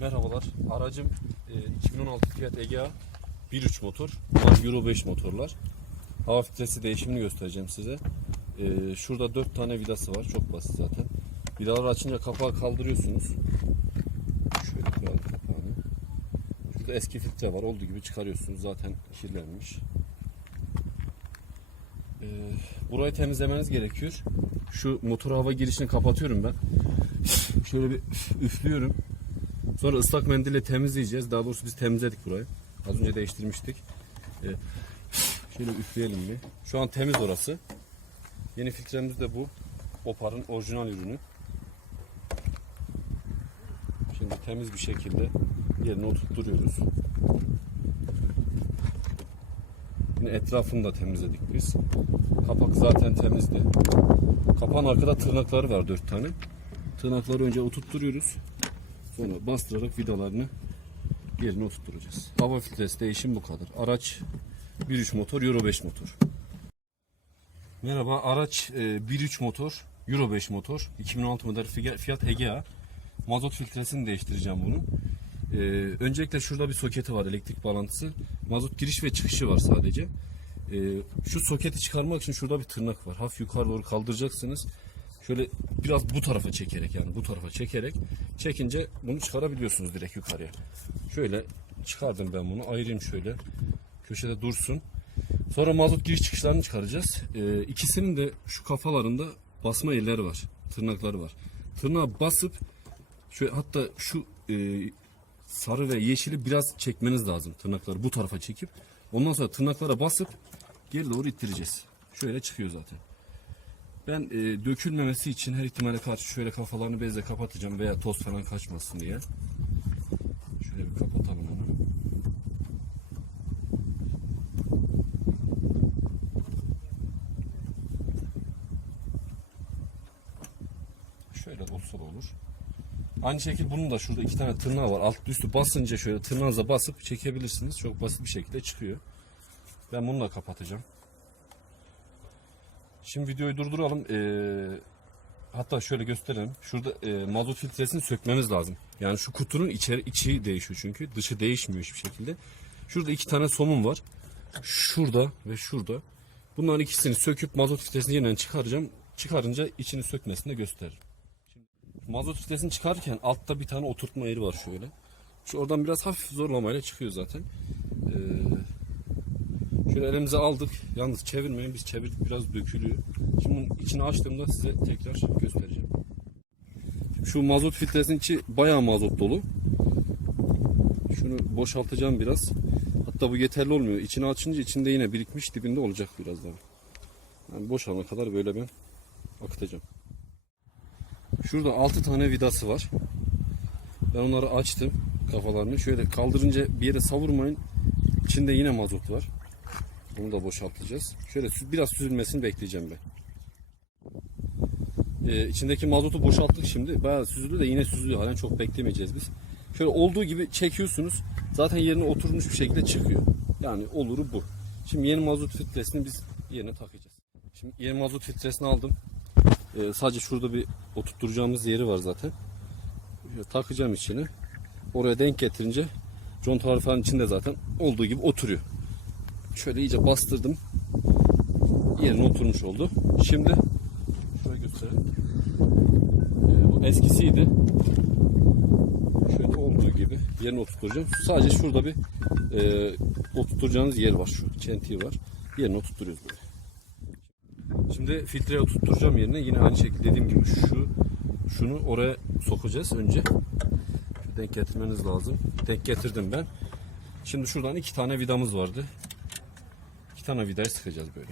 Merhabalar. Aracım e, 2016 Fiat Egea 1.3 motor. Bunlar Euro 5 motorlar. Hava filtresi değişimini göstereceğim size. E, şurada 4 tane vidası var. Çok basit zaten. Vidaları açınca kapağı kaldırıyorsunuz. Şöyle koyalım kapağını. Şurada eski filtre var. Olduğu gibi çıkarıyorsunuz. Zaten kirlenmiş. E, burayı temizlemeniz gerekiyor. Şu motor hava girişini kapatıyorum ben. Şöyle bir üflüyorum. Sonra ıslak mendille temizleyeceğiz. Daha doğrusu biz temizledik burayı. Az önce değiştirmiştik. Ee, şöyle üfleyelim bir. Şu an temiz orası. Yeni filtremiz de bu. Opar'ın orijinal ürünü. Şimdi temiz bir şekilde yerine oturtturuyoruz. Yine etrafını da temizledik biz. Kapak zaten temizdi. Kapağın arkada tırnakları var dört tane. Tırnakları önce oturtturuyoruz. Sonra bastırarak vidalarını yerine oturtturacağız. Hava filtresi değişim bu kadar. Araç 1.3 motor, Euro 5 motor. Merhaba, araç e, 1.3 motor, Euro 5 motor. 2016 model Fiat- Egea. Mazot filtresini değiştireceğim bunun. E, öncelikle şurada bir soketi var, elektrik bağlantısı. Mazot giriş ve çıkışı var sadece. E, şu soketi çıkarmak için şurada bir tırnak var. Hafif yukarı doğru kaldıracaksınız. Şöyle biraz bu tarafa çekerek yani bu tarafa çekerek çekince bunu çıkarabiliyorsunuz direkt yukarıya. Şöyle çıkardım ben bunu ayırayım şöyle köşede dursun. Sonra mazot giriş çıkışlarını çıkaracağız. Ee, ikisinin de şu kafalarında basma yerleri var. Tırnakları var. Tırnağa basıp şöyle hatta şu e, sarı ve yeşili biraz çekmeniz lazım tırnakları bu tarafa çekip ondan sonra tırnaklara basıp geri doğru ittireceğiz. Şöyle çıkıyor zaten. Ben e, dökülmemesi için her ihtimale karşı şöyle kafalarını bezle kapatacağım veya toz falan kaçmasın diye. Şöyle bir kapatalım onu. Şöyle olsa da olur. Aynı şekilde bunun da şurada iki tane tırnağı var. Alt üstü basınca şöyle tırnağınıza basıp çekebilirsiniz. Çok basit bir şekilde çıkıyor. Ben bunu da kapatacağım. Şimdi videoyu durduralım. Ee, hatta şöyle gösterelim. Şurada e, mazot filtresini sökmemiz lazım. Yani şu kutunun içeri, içi değişiyor çünkü. Dışı değişmiyor hiçbir şekilde. Şurada iki tane somun var. Şurada ve şurada. Bunların ikisini söküp mazot filtresini yeniden çıkaracağım. Çıkarınca içini sökmesini de gösteririm. Şimdi mazot filtresini çıkarırken altta bir tane oturtma yeri var şöyle. Şu oradan biraz hafif zorlamayla çıkıyor zaten. Şöyle elimize aldık. Yalnız çevirmeyin. Biz çevirdik biraz dökülüyor. Şimdi bunun içini açtığımda size tekrar göstereceğim. Şu mazot filtresinin içi bayağı mazot dolu. Şunu boşaltacağım biraz. Hatta bu yeterli olmuyor. İçini açınca içinde yine birikmiş dibinde olacak birazdan. Yani boşalana kadar böyle ben akıtacağım. Şurada 6 tane vidası var. Ben onları açtım kafalarını. Şöyle kaldırınca bir yere savurmayın. İçinde yine mazot var. Bunu da boşaltacağız. Şöyle biraz süzülmesini bekleyeceğim ben. Ee, içindeki mazotu boşalttık şimdi. Bayağı süzüldü de yine süzülüyor. Halen çok beklemeyeceğiz biz. Şöyle olduğu gibi çekiyorsunuz. Zaten yerine oturmuş bir şekilde çıkıyor. Yani oluru bu. Şimdi yeni mazot filtresini biz yerine takacağız. Şimdi yeni mazot filtresini aldım. Ee, sadece şurada bir oturtturacağımız yeri var zaten. Şöyle takacağım içine. Oraya denk getirince contalar falan içinde zaten olduğu gibi oturuyor. Şöyle iyice bastırdım. Yerine oturmuş oldu. Şimdi şöyle göstereyim. Ee, bu eskisiydi. Şöyle olduğu gibi yerine oturtacağım. Sadece şurada bir e, oturtacağınız yer var. Şu çentiği var. Yerine oturtuyoruz böyle. Şimdi filtreye oturtacağım yerine yine aynı şekilde dediğim gibi şu şunu oraya sokacağız önce. Denk getirmeniz lazım. Denk getirdim ben. Şimdi şuradan iki tane vidamız vardı. Tane vidayı sıkacağız böyle.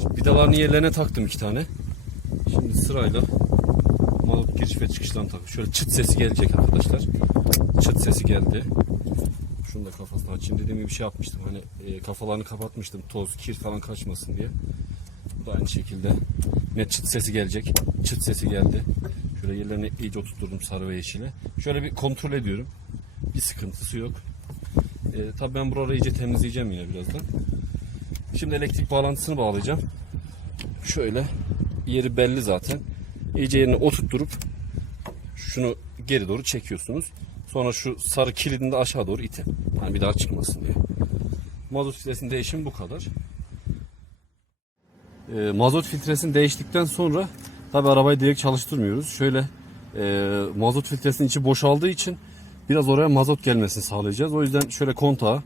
Şimdi. Vidalarını yerlerine taktım iki tane. Şimdi sırayla mazot giriş ve çıkışlarını takıp şöyle çıt sesi gelecek arkadaşlar. Çıt sesi geldi. Şunu da kafasını açayım dediğim gibi bir şey yapmıştım. Hani e, kafalarını kapatmıştım toz, kir falan kaçmasın diye. Bu da aynı şekilde net çıt sesi gelecek. Çıt sesi geldi. Şöyle yerlerini iyice oturtturdum sarı ve yeşile. Şöyle bir kontrol ediyorum. Bir sıkıntısı yok. E, tabii ben buraları iyice temizleyeceğim yine birazdan. Şimdi elektrik bağlantısını bağlayacağım. Şöyle yeri belli zaten. İyice yerine oturtturup şunu geri doğru çekiyorsunuz. Sonra şu sarı kilidini de aşağı doğru itin. Yani bir daha çıkmasın diye. Mazot filtresinin değişimi bu kadar. E, mazot filtresini değiştikten sonra tabi arabayı direkt çalıştırmıyoruz. Şöyle e, mazot filtresinin içi boşaldığı için biraz oraya mazot gelmesini sağlayacağız. O yüzden şöyle kontağı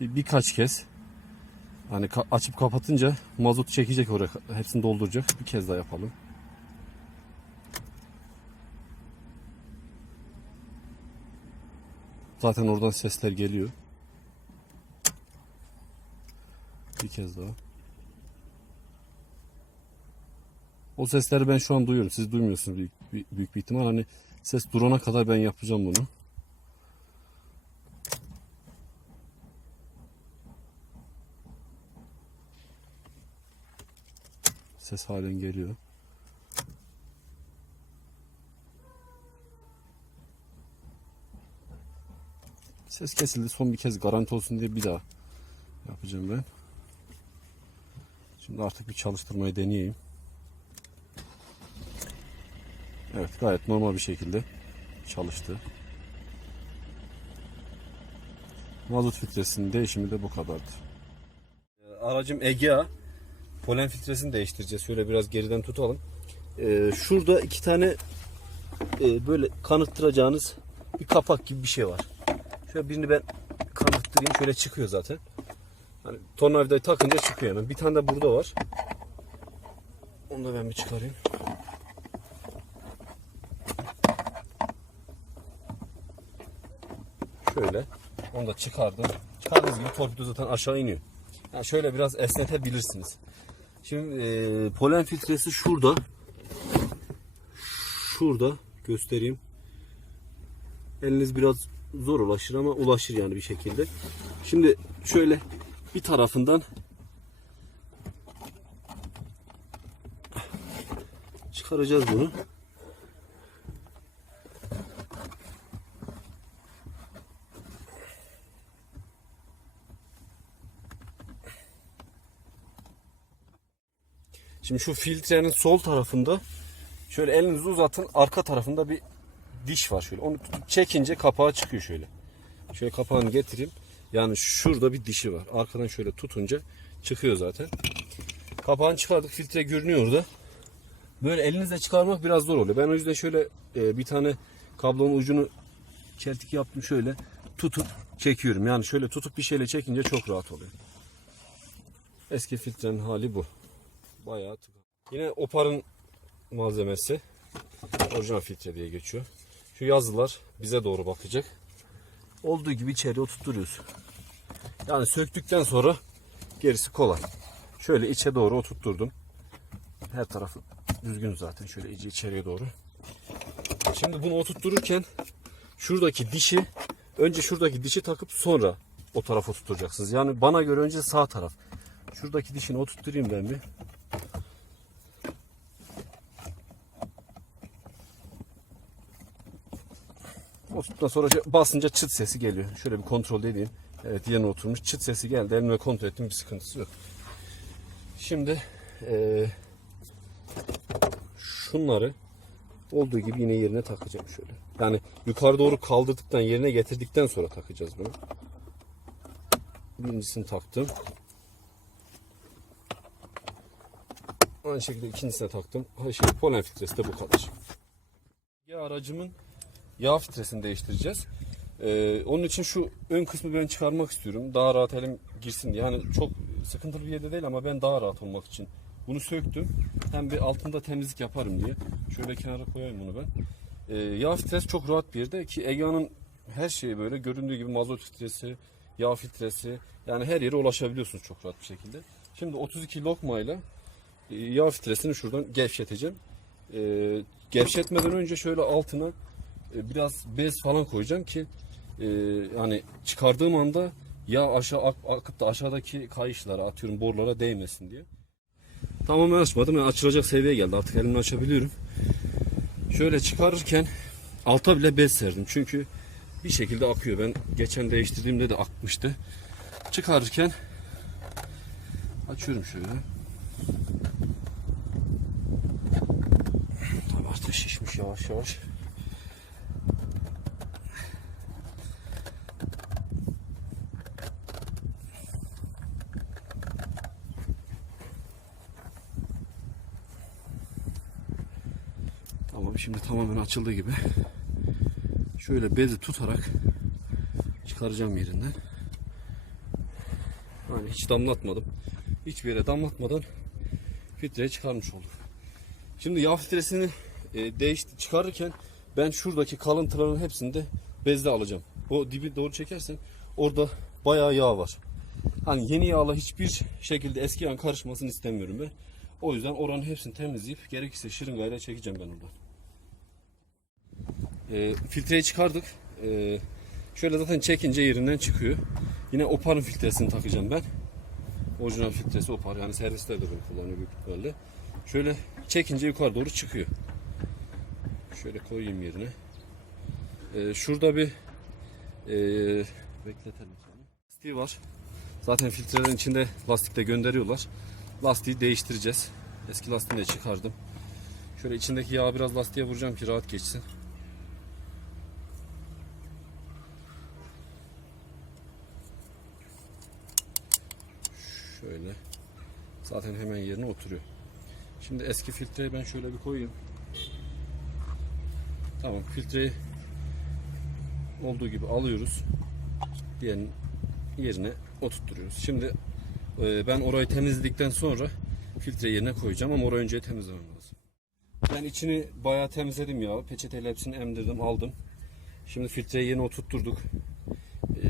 bir, birkaç kez hani ka- açıp kapatınca mazot çekecek oraya hepsini dolduracak. Bir kez daha yapalım. Zaten oradan sesler geliyor. Bir kez daha. O sesleri ben şu an duyuyorum. Siz duymuyorsunuz büyük, büyük, bir ihtimal. Hani ses durana kadar ben yapacağım bunu. Ses halen geliyor. Ses kesildi. Son bir kez garanti olsun diye bir daha yapacağım ben. Şimdi artık bir çalıştırmayı deneyeyim. Evet gayet normal bir şekilde çalıştı. Mazot filtresinin değişimi de bu kadardı. Aracım Egea. Polen filtresini değiştireceğiz. Şöyle biraz geriden tutalım. Ee, şurada iki tane e, böyle kanıttıracağınız bir kapak gibi bir şey var. Şöyle birini ben kanıttırayım. Şöyle çıkıyor zaten. Hani tornavidayı takınca çıkıyor hemen. Bir tane de burada var. Onu da ben bir çıkarayım. Şöyle. Onu da çıkardım. Çıkardığınız gibi torpido zaten aşağı iniyor. Yani şöyle biraz esnetebilirsiniz. Şimdi e, polen filtresi şurada. Şurada göstereyim. Eliniz biraz zor ulaşır ama ulaşır yani bir şekilde. Şimdi şöyle bir tarafından çıkaracağız bunu. Şimdi şu filtrenin sol tarafında şöyle elinizi uzatın arka tarafında bir diş var şöyle. Onu tutup çekince kapağı çıkıyor şöyle. Şöyle kapağını getireyim. Yani şurada bir dişi var. Arkadan şöyle tutunca çıkıyor zaten. Kapağını çıkardık. Filtre görünüyor orada. Böyle elinizle çıkarmak biraz zor oluyor. Ben o yüzden şöyle e, bir tane kablonun ucunu çeltik yaptım şöyle tutup çekiyorum. Yani şöyle tutup bir şeyle çekince çok rahat oluyor. Eski filtrenin hali bu. Bayağı tıkan. Yine Opar'ın malzemesi. Orijinal filtre diye geçiyor. Şu yazılar bize doğru bakacak. Olduğu gibi içeri oturtturuyoruz. Yani söktükten sonra gerisi kolay. Şöyle içe doğru oturtturdum. Her tarafı düzgün zaten. Şöyle iyice içeriye doğru. Şimdi bunu oturttururken şuradaki dişi önce şuradaki dişi takıp sonra o tarafa oturtacaksınız. Yani bana göre önce sağ taraf. Şuradaki dişini oturtturayım ben bir. Oturttuktan sonra şey- basınca çıt sesi geliyor. Şöyle bir kontrol edeyim. Evet yerine oturmuş. Çıt sesi geldi. Elime kontrol ettim. Bir sıkıntısı yok. Şimdi eee, şunları olduğu gibi yine yerine takacağım şöyle. Yani yukarı doğru kaldırdıktan yerine getirdikten sonra takacağız bunu. Birincisini taktım. Aynı şekilde ikincisine taktım. Ha, Şimdi polen filtresi de bu kadar. Ya aracımın yağ filtresini değiştireceğiz. Ee, onun için şu ön kısmı ben çıkarmak istiyorum. Daha rahat elim girsin diye. Yani çok sıkıntılı bir yerde değil ama ben daha rahat olmak için bunu söktüm. Hem bir altında temizlik yaparım diye. Şöyle kenara koyayım bunu ben. Ee, yağ filtresi çok rahat bir yerde ki Egea'nın her şeyi böyle göründüğü gibi mazot filtresi, yağ filtresi yani her yere ulaşabiliyorsunuz çok rahat bir şekilde. Şimdi 32 lokmayla e, yağ filtresini şuradan gevşeteceğim. Ee, gevşetmeden önce şöyle altına biraz bez falan koyacağım ki e, yani çıkardığım anda yağ aşağı ak- akıp da aşağıdaki kayışlara atıyorum borulara değmesin diye. Tamamen açmadım. Yani açılacak seviyeye geldi. Artık elimle açabiliyorum. Şöyle çıkarırken alta bile bez serdim. Çünkü bir şekilde akıyor. Ben geçen değiştirdiğimde de akmıştı. Çıkarırken açıyorum şöyle. Tabii artık şişmiş. yavaş yavaş yavaş. Tamam şimdi tamamen açıldığı gibi şöyle bezi tutarak çıkaracağım yerinden. Hani hiç damlatmadım. Hiçbir yere damlatmadan filtreyi çıkarmış olduk. Şimdi yağ filtresini e, değişti çıkarırken ben şuradaki kalıntıların hepsini de bezle alacağım. O dibi doğru çekersen orada bayağı yağ var. Hani yeni yağla hiçbir şekilde eski yağ karışmasını istemiyorum ben. O yüzden oranın hepsini temizleyip gerekirse şırıngayla çekeceğim ben oradan. E, filtreyi çıkardık. E, şöyle zaten çekince yerinden çıkıyor. Yine Opar'ın filtresini takacağım ben. Orijinal filtresi Opar. Yani servisler de bunu kullanıyor büyük ihtimalle. Şöyle çekince yukarı doğru çıkıyor. Şöyle koyayım yerine. Ee, şurada bir ee, bekletelim. Lastiği var. Zaten filtrelerin içinde lastikte gönderiyorlar. Lastiği değiştireceğiz. Eski lastiğini de çıkardım. Şöyle içindeki yağı biraz lastiğe vuracağım ki rahat geçsin. Şöyle. Zaten hemen yerine oturuyor. Şimdi eski filtreyi ben şöyle bir koyayım. Tamam filtreyi olduğu gibi alıyoruz. Diğerinin yerine oturtturuyoruz. Şimdi e, ben orayı temizledikten sonra filtre yerine koyacağım ama orayı önce temizlemem lazım. Ben içini bayağı temizledim ya. Peçeteyle hepsini emdirdim aldım. Şimdi filtreyi yerine oturtturduk. E,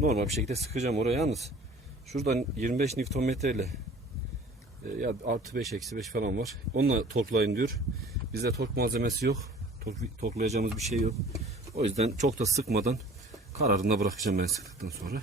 normal bir şekilde sıkacağım oraya yalnız. Şuradan 25 Nm ile ya artı 5 eksi 5 falan var. Onunla torklayın diyor. Bizde tork malzemesi yok. Tork, torklayacağımız bir şey yok. O yüzden çok da sıkmadan kararında bırakacağım ben sıktıktan sonra.